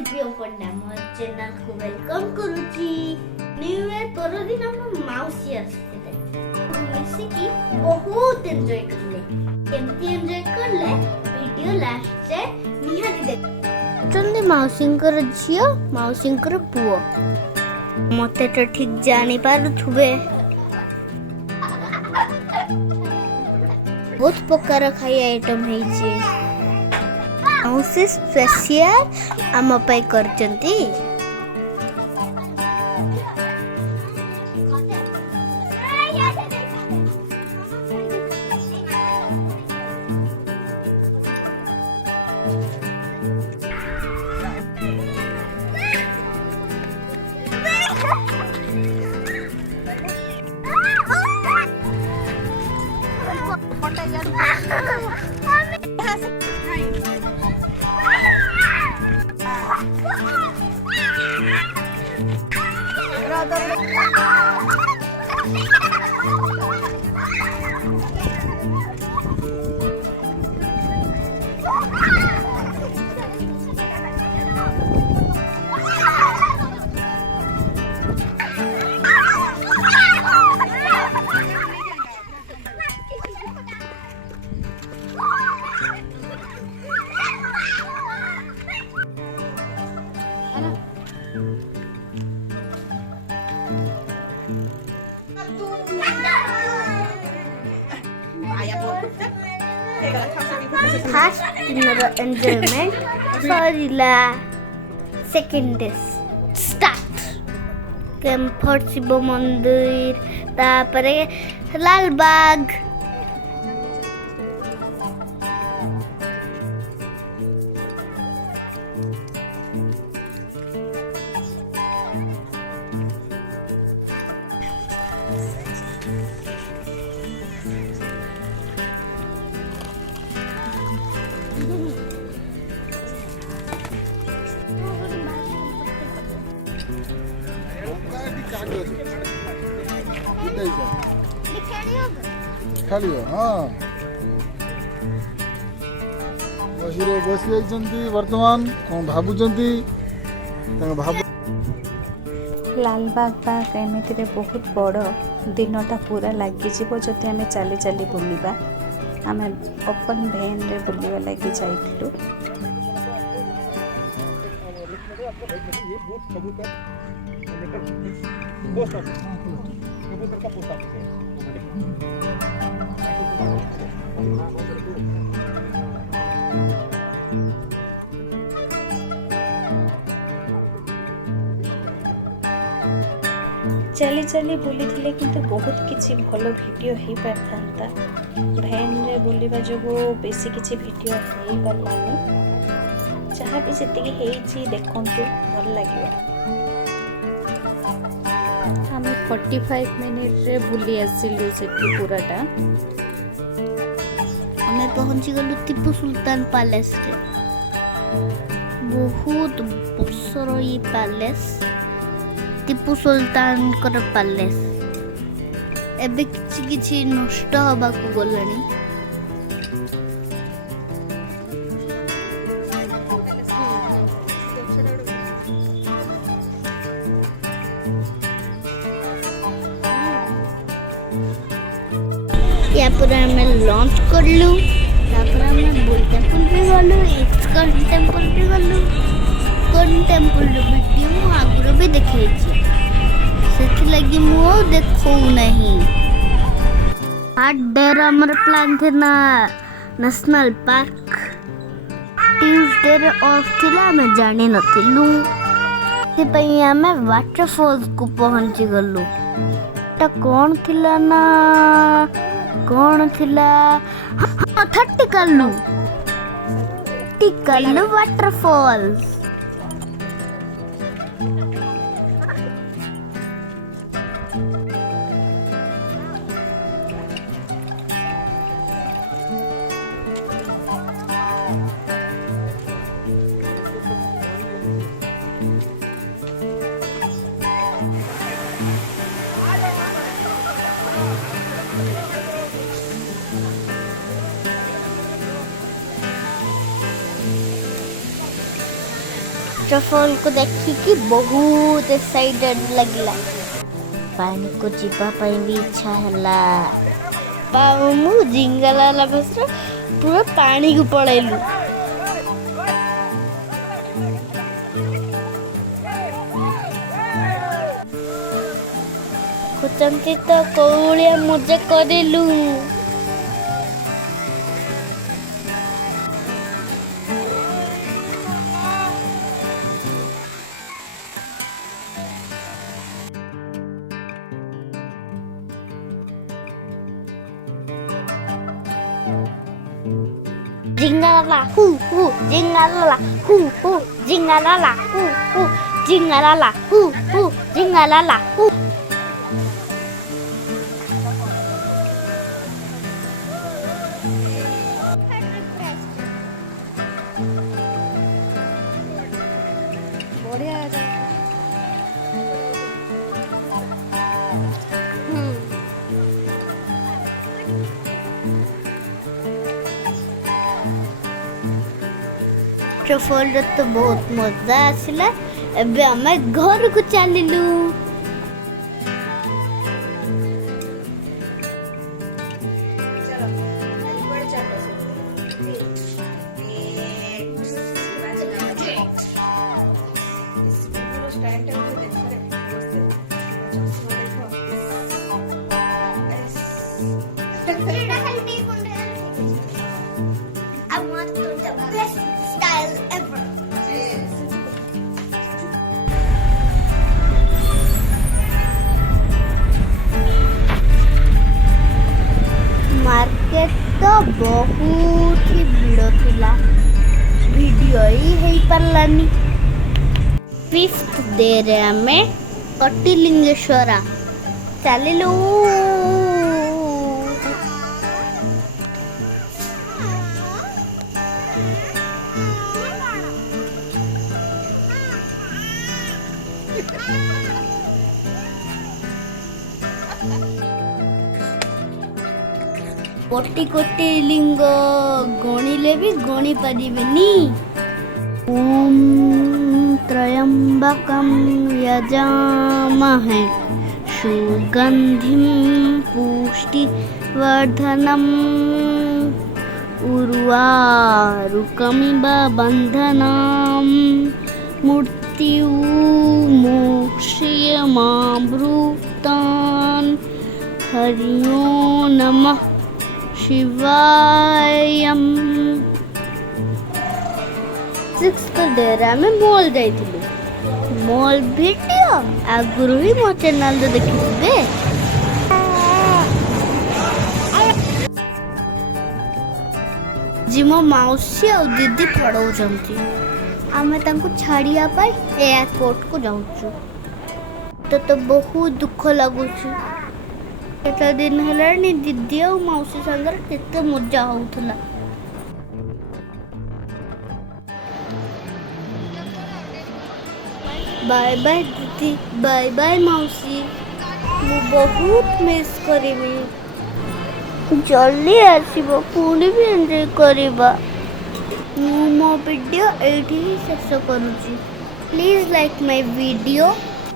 दिव्य पंडा मो चैनल को वेलकम करूची। न्यू ईयर परदिन हम माउसी आस्ते मिसी की बहुत एंजॉय करले। केमती एंजॉय करले वीडियो लास्ट से निहाती देख चंदी माउसींकर झियो माउसींकर पुओ मते तो ठीक जानी पारुथुबे। बहुत प्रकार खाई आइटम है माउसी स्पेशल आम पाई करचंती। First dinner enjoyment सरिला सेकेंड डे स्टार्ट कैंपर शिव मंदिर तापरे लालबाग खाली हाँ बस वर्तमान कौन भावुंट लालबाग पार्क एमितिरे बहुत बड़ दिनटा पूरा लगी जदि आम चली चली बुलवा आम ओपन भैन रे बुलवा लगी जाइलु। चली चली बुली थिले किंतु बहुत किछि भल वीडियो ही पारथांता भैन रे बुलिबा जोगो बेसी किछि वीडियो ही करलानी जहाँ भी सेतिकी हेछि देखंतु भल लागियो। हम 45 मिनिट रे बुली आसिलु सेठी पूराटा हमें पहुंची गलु टीपू सुल्तान पैलेस रे। बहुत बसर ये पैलेस टीपू सुल्तान कर पैलेस एबे किछि किछि नष्ट हबा को गलानी। या पर हमें लॉन्च कर लू तापर हमें बुल टेम्पल भी गलु इस्कॉन टेम्पल भी गलु। इस्कॉन टेम्पल वीडियो मु आगुरो भी देखै छी सेति लगी मु देखौ नहीं। हार्ड डेर हमर प्लान थे ना national park Tuesday ray of थिला हमें जानि नथिलु से पई हमें वाटरफॉल्स को पहुंची गलु। ता कौन थिला ना कौन थिला हाँ थट्टिकल्लु वाटरफॉल्स। वाटरफॉल को देखिकी बहुत एक्साइटेड लगिला पानी को जीवा पाई भी इच्छा हैला मु जिंगला बस पूरा पानी को पड़ेलु खुचंती तो कौलिया मजा करेलु Jingalala, hoo hoo, jingalala, hoo hoo, jingalala, hoo hoo, jingalala, hoo hoo, jingalala, hoo. Waterfall तो बहुत मजा आसिला एबे हमें घर को चलिलु मार्केट तो बहुत ही भीड़ थिला वीडियो ही है पारलानी 5th डे रे हमें कटिलिंगेश्वरा चलिलु कोटि कोटि लिंग गणिले भी गणि पारिबेनी ओम त्रयंबकं यजामहे सुगंधिं पुष्टिवर्धनम् उर्वारुकमिव बन्धनाम् मृत्युमोक्षयमामृतान् हरि ओं नमः शिवायम 6th डे में मॉल जाइथिलु मॉल वीडियो आगुरु ही मो चैनल रे देखिबे जिमो मौसी और दीदी पढ़ाउछंती आमे तांको छाड़िया पाई एयरपोर्ट को जाउछु तो बहुत दुख लागुछु एत दिन हेलानी दीदी और मौसी संगे केते मजा होउथला बाय बाय दीदी बाय बाय मौसी मु बहुत मिस करिबी जल्दी आसीबो पुणी भी एंजॉय करिबा मु मो वीडियो एठी ही शेष करूची प्लीज लाइक माय वीडियो